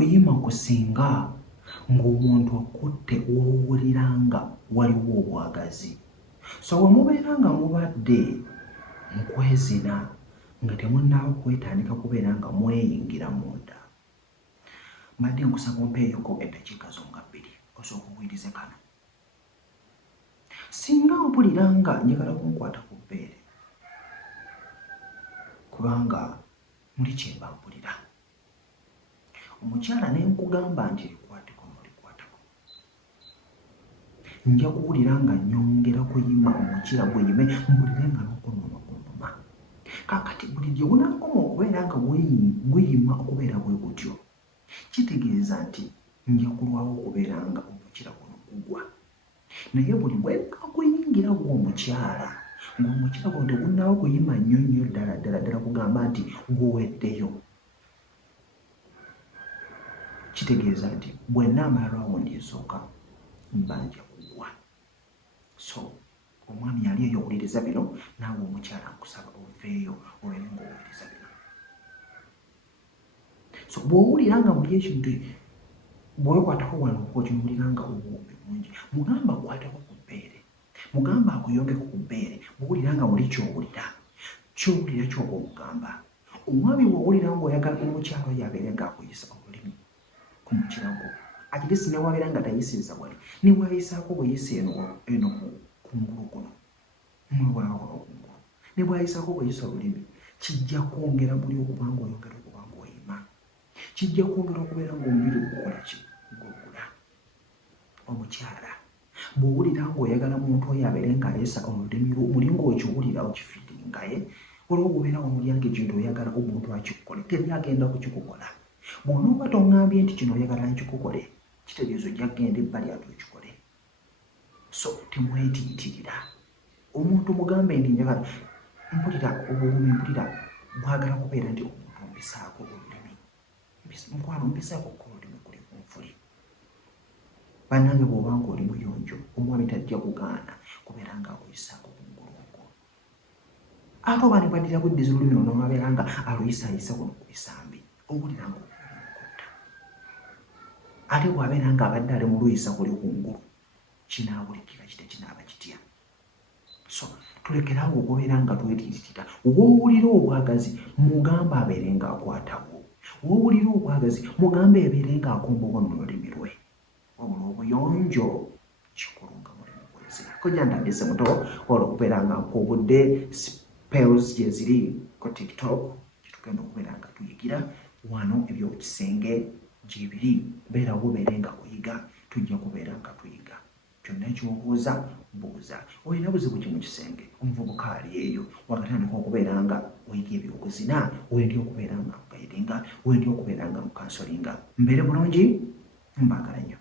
kuyima kusinga ng'omuntu akutte w'owulira nga waliwo obwagazi. So wemubeera nga mubadde mu kwezina nga temunnaaba kwetandika kubeera nga mweyingira munda, mbadde nkusaba ompeeyoko eddakiika zo nga 2 osooka okuwulirize kano. Singa mpulira nga njagala kunkwata ku bbeere kubanga muli kye mba mpulira, omukyala ne nkugamba nti likwateko n'olikwatako, nja kuwulira nga nnyongera kuyima omukira gweyime mpulire nga n'okunuma kunuma. Kaakati buli gye gunaakoma okubeera nga gweyima okubeera bwe gutyo, kitegeeza nti nja kulwawo okubeera nga omukira guno gugwa. Naye buli bwekakuyingira gw'omukyala ng'omukira guno tegunnawo kuyima nnyo ddala kugamba nti guweddeyo, kitegeeza nti bwe nnaamala rawundi esooka mba nja kugwa. So omwami yali eyo owuliriza bino, naawe omukyala nkusaba oveeyo obeere ng'owuliriza bino. So bw'owulira nga muli ekintu bwekwatako wano okinowulira nga obuwumbi bungi, mugamba akwateko ku bbeere, mugamba akuyongeko ku bbeere. Bw'owulira nga muli ky'owulira ky'oba omugamba. Omwami bw'owulira ng'oyagala omukyala oyo abeere ng'akuyisa olulimi ku mukira gwo, akirisi ne wabeera nga tayisiriza wali, ne bwayisaako bweyisa eno kungulu kuno kungulu, ne bwayisaako bweyisa olulimi, kijja kwongera buli okuba ng'oyongera okuba ng'oyima, kijja kwongera okubeera ng'omubiri gukola ki gugula. Omukyala bw'owulira ng'oyagala muntu oyo abeere ng'aleesa olulimi lwo, muli ng'okiwulira okifiiringaye, olwo obubeera wamulyange ekintu oyagala omuntu akikukole, tebyagenda kukikukola. Bw'onooba toŋŋambye nti kino oyagala nkikukole, kitegeeza ojja kgenda ebbali ate okikole. So temwetiitirira omuntu, mugambe nti njagala mpulira obuwumi, mpulira bwagala kubeera nti omuntu ombisaako olulimi, mukwano ombisaako olulimi kuli kunfuli. Bannange bw'oba nga oli muyonjo, omwami tajja kugaana kubeera ng'akuyisaako kungulu okwo. Ate oba ne bwaddira kuddiza olulimi luno n'abeera nga aluyisaayisa kuno ku bisambi, owulira ng'okutta. Ate bw'abeera ng'abadde ali mu luyisa kuli kungulu, kinaawulikika kite, kinaaba kitya? So tulekerawo okubeera nga twetiitirira. W'owulira obwagazi mugambe abeere ng'akwatawo, w'owulira obwagazi mugambe abeere ng'akombowa mu lulimi lwe. Wabula obuyonjo kikulu nga muli mu kwezina. Kojja ntandise muto olw'okubeera nga nkubudde spells gye ziri ku TikTok, kitugenda okubeera nga tuyigira wano eby'okisenge gye biri. Beera bubeere nga oyiga, tujja kubeera nga tuyiga. Kyonna ekyobuuza buuza. Olina buzibu ki mu kisenge, omuvubuka ali eyo, wakatandika okubeera nga oyiga eby'okuzina, wendi okubeera nga mugairinga, wendi okubeera nga mukansolinga. Mbeere bulungi, mbaagala nnyo.